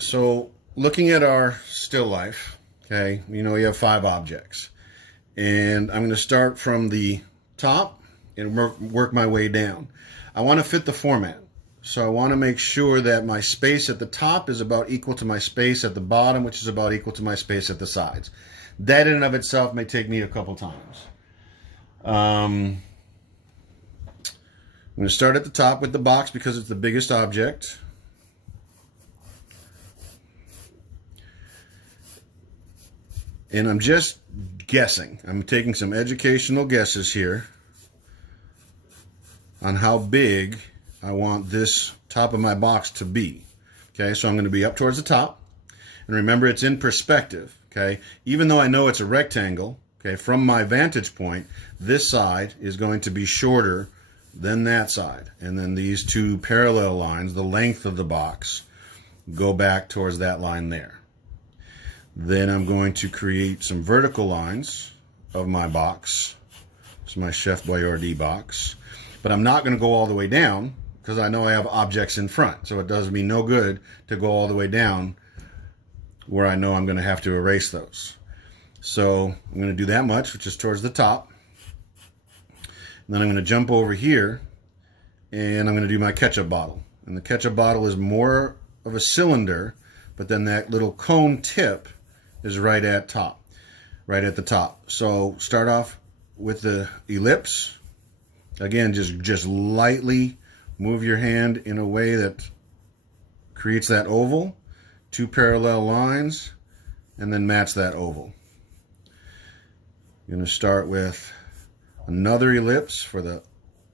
So looking at our still life, okay, you know, you have 5 objects. And I'm going to start from the top and work my way down. I want to fit the format. So I want to make sure that my space at the top is about equal to my space at the bottom, which is about equal to my space at the sides. That in and of itself may take me a couple times. I'm going to start at the top with the box because it's the biggest object. And I'm just guessing. I'm taking some educational guesses here on how big I want this top of my box to be. Okay, so I'm going to be up towards the top. And remember, it's in perspective. Okay, even though I know it's a rectangle, okay, from my vantage point, this side is going to be shorter than that side. And then these two parallel lines, the length of the box, go back towards that line there. Then I'm going to create some vertical lines of my box. It's my Chef Boyardee box. But I'm not going to go all the way down because I know I have objects in front. So it does me no good to go all the way down where I know I'm going to have to erase those. So I'm going to do that much, which is towards the top. And then I'm going to jump over here and I'm going to do my ketchup bottle. And the ketchup bottle is more of a cylinder, but then that little cone tip is right at the top. So start off with the ellipse. Again, just lightly move your hand in a way that creates that oval, 2 parallel lines, and then match that oval. You're going to start with another ellipse for the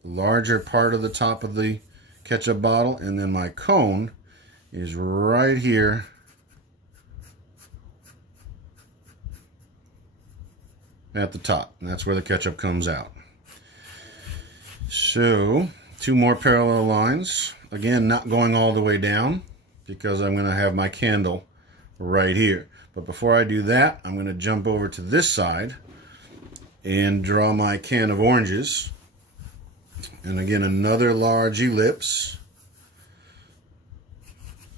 larger part of the top of the ketchup bottle, and then my cone is right here at the top, and that's where the ketchup comes out. So 2 more parallel lines, again not going all the way down because I'm going to have my candle right here. But before I do that, I'm going to jump over to this side and draw my can of oranges, and again another large ellipse.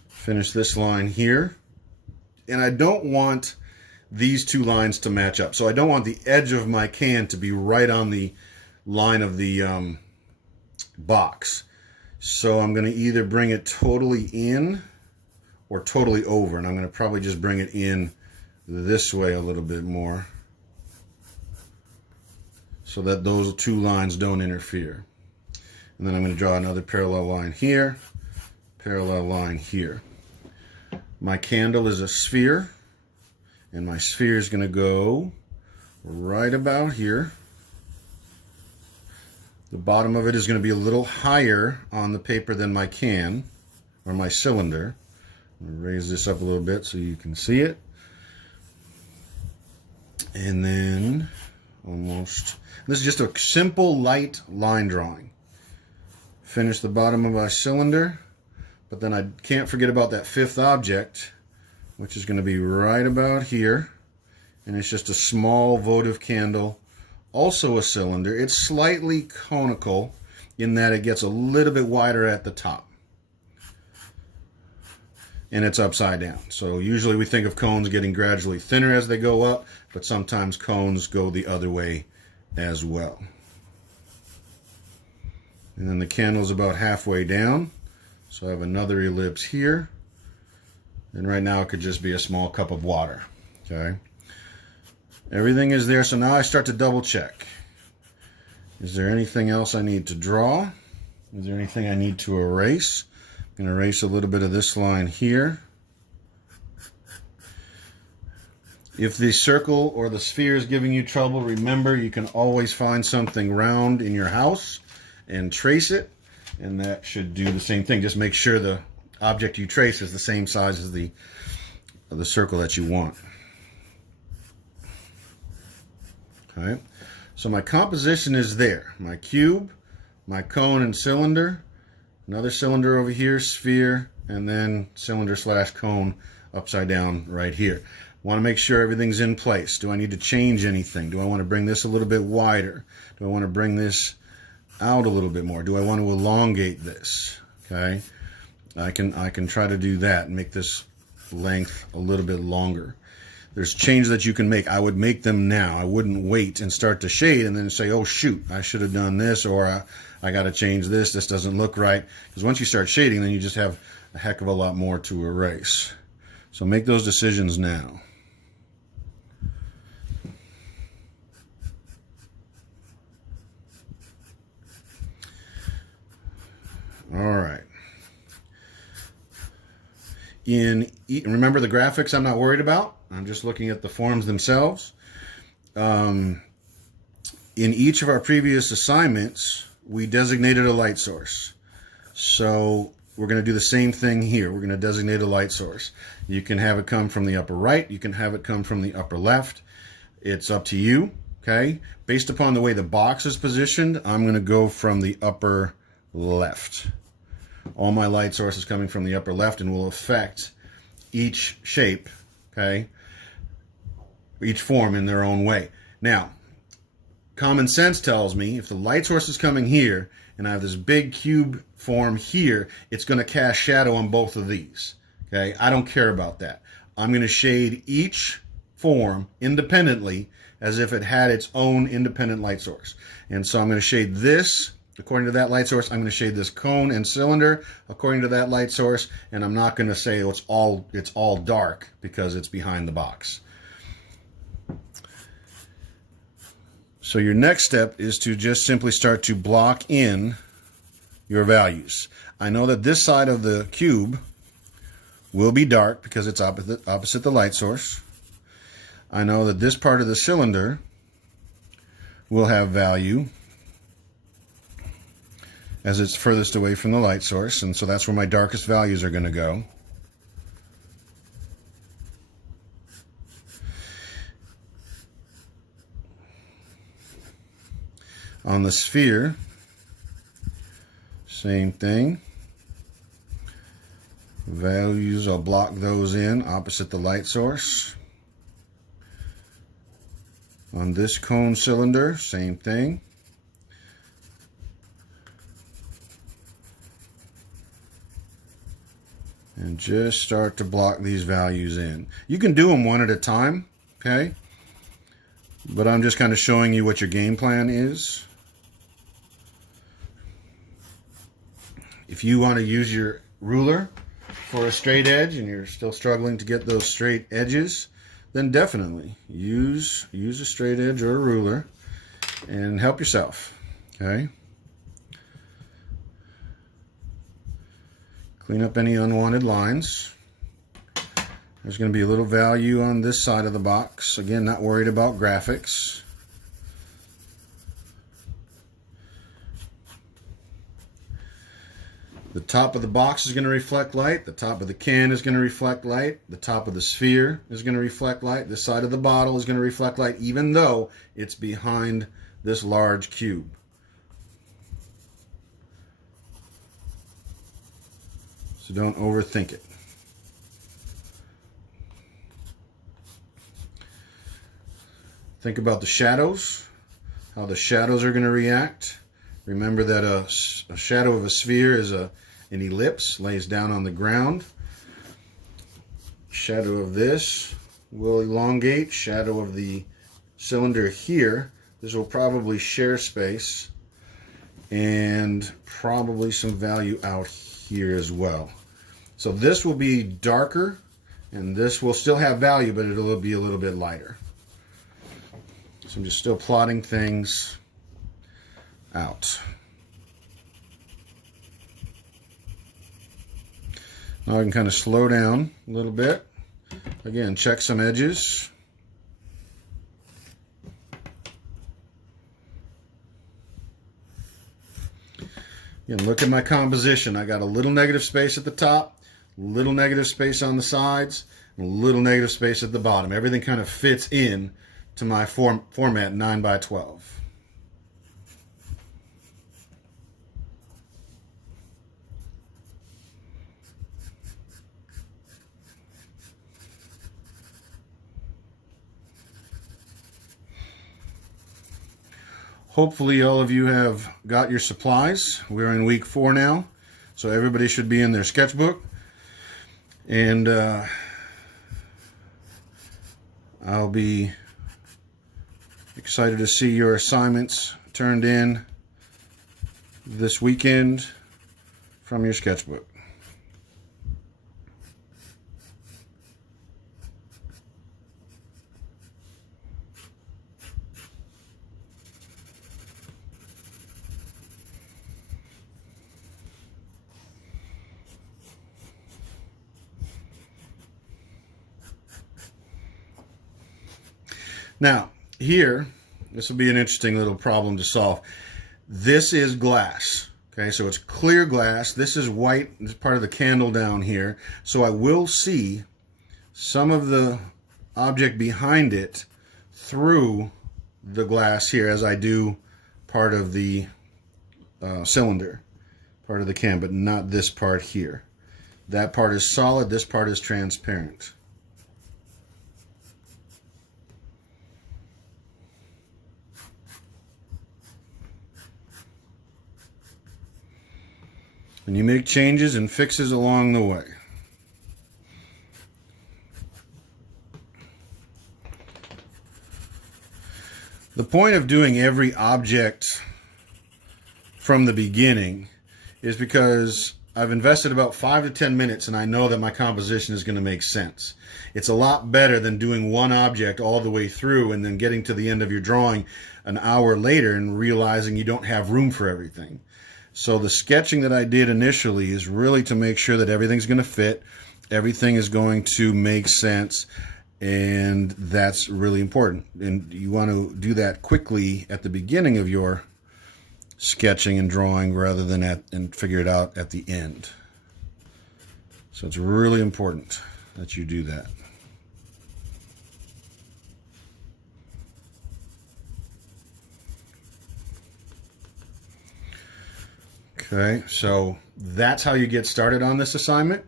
Finish this line here, and I don't want these 2 lines to match up. So I don't want the edge of my can to be right on the line of the box. So I'm going to either bring it totally in or totally over. And I'm going to probably just bring it in this way a little bit more so that those 2 lines don't interfere. And then I'm going to draw another parallel line here, parallel line here. My candle is a sphere. And my sphere is going to go right about here. The bottom of it is going to be a little higher on the paper than my can or my cylinder. I'm going to raise this up a little bit so you can see it. And then almost, this is just a simple light line drawing. Finish the bottom of my cylinder, but then I can't forget about that 5th object, which is going to be right about here, and it's just a small votive candle, also a cylinder. It's slightly conical in that it gets a little bit wider at the top, and it's upside down. So usually we think of cones getting gradually thinner as they go up, but sometimes cones go the other way as well. And then the candle's about halfway down, so I have another ellipse here. And right now it could just be a small cup of water. Okay. Everything is there. So now I start to double check. Is there anything else I need to draw? Is there anything I need to erase? I'm going to erase a little bit of this line here. If the circle or the sphere is giving you trouble, remember you can always find something round in your house and trace it. And that should do the same thing. Just make sure the object you trace is the same size as the circle that you want. Okay, so my composition is there. My cube, my cone and cylinder, another cylinder over here, sphere, and then cylinder / cone upside down right here. Want to make sure everything's in place. Do I need to change anything? Do I want to bring this a little bit wider? Do I want to bring this out a little bit more? Do I want to elongate this? Okay. I can try to do that and make this length a little bit longer. There's changes that you can make. I would make them now. I wouldn't wait and start to shade and then say, oh shoot, I should have done this, or I got to change this. This doesn't look right. Because once you start shading, then you just have a heck of a lot more to erase. So make those decisions now. All right. Remember the graphics I'm not worried about. I'm just looking at the forms themselves. In each of our previous assignments, we designated a light source. So we're going to do the same thing here. We're going to designate a light source. You can have it come from the upper right. You can have it come from the upper left. It's up to you, okay? Based upon the way the box is positioned, I'm going to go from the upper left. All my light sources coming from the upper left and will affect each shape, okay? Each form in their own way. Now, common sense tells me if the light source is coming here and I have this big cube form here, it's going to cast shadow on both of these, okay? I don't care about that. I'm going to shade each form independently as if it had its own independent light source. And so I'm going to shade this according to that light source. I'm going to shade this cone and cylinder according to that light source, and I'm not going to say, oh, it's all dark because it's behind the box. So your next step is to just simply start to block in your values. I know that this side of the cube will be dark because it's opposite the light source. I know that this part of the cylinder will have value as it's furthest away from the light source, and so that's where my darkest values are going to go. On the sphere, same thing. Values, I'll block those in opposite the light source. On this cone cylinder, same thing. And just start to block these values in. You can do them one at a time, okay? But I'm just kind of showing you what your game plan is. If you want to use your ruler for a straight edge and you're still struggling to get those straight edges, then definitely use a straight edge or a ruler and help yourself, okay? Clean up any unwanted lines. There's going to be a little value on this side of the box. Again, not worried about graphics. The top of the box is going to reflect light. The top of the can is going to reflect light. The top of the sphere is going to reflect light. This side of the bottle is going to reflect light, even though it's behind this large cube. So don't overthink it. Think about the shadows, how the shadows are going to react. Remember that a shadow of a sphere is an ellipse, lays down on the ground. Shadow of this will elongate. Shadow of the cylinder here, this will probably share space and probably some value out here as well. So this will be darker and this will still have value, but it'll be a little bit lighter. So I'm just still plotting things out. Now I can kind of slow down a little bit. Again, check some edges. Again, look at my composition. I got a little negative space at the top, little negative space on the sides, and a little negative space at the bottom. Everything kind of fits in to my format 9x12. Hopefully all of you have got your supplies. We're in week 4 now, so everybody should be in their sketchbook. And I'll be excited to see your assignments turned in this weekend from your sketchbook. Now, here, this will be an interesting little problem to solve. This is glass, okay? So it's clear glass. This is white. This is part of the candle down here. So I will see some of the object behind it through the glass here as I do part of the cylinder, part of the can, but not this part here. That part is solid. This part is transparent. And you make changes and fixes along the way. The point of doing every object from the beginning is because I've invested about 5 to 10 minutes and I know that my composition is going to make sense. It's a lot better than doing one object all the way through and then getting to the end of your drawing an hour later and realizing you don't have room for everything. So the sketching that I did initially is really to make sure that everything's going to fit, everything is going to make sense, and that's really important. And you want to do that quickly at the beginning of your sketching and drawing rather than and figure it out at the end. So it's really important that you do that. Okay, so that's how you get started on this assignment.